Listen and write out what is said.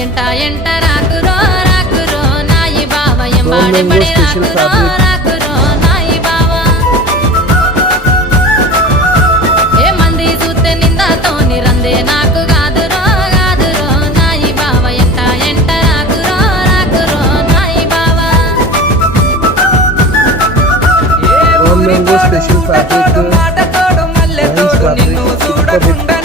ఎంట ఎంట రాకురో రాకురో నాయి బావ ఎంబాడే పడి రాకురో రాకురో నాయి బావ ఏ మంది చూస్తే నిందాతోని రందే నాకు కాదురో కాదురో నాయి బావ ఎంట ఎంట రాకురో రాకురో నాయి బావ స్పెషల్ ఫ్యాబ్రిక్ మాట తోడు మల్లె తోడు నిన్ను చూడకుండా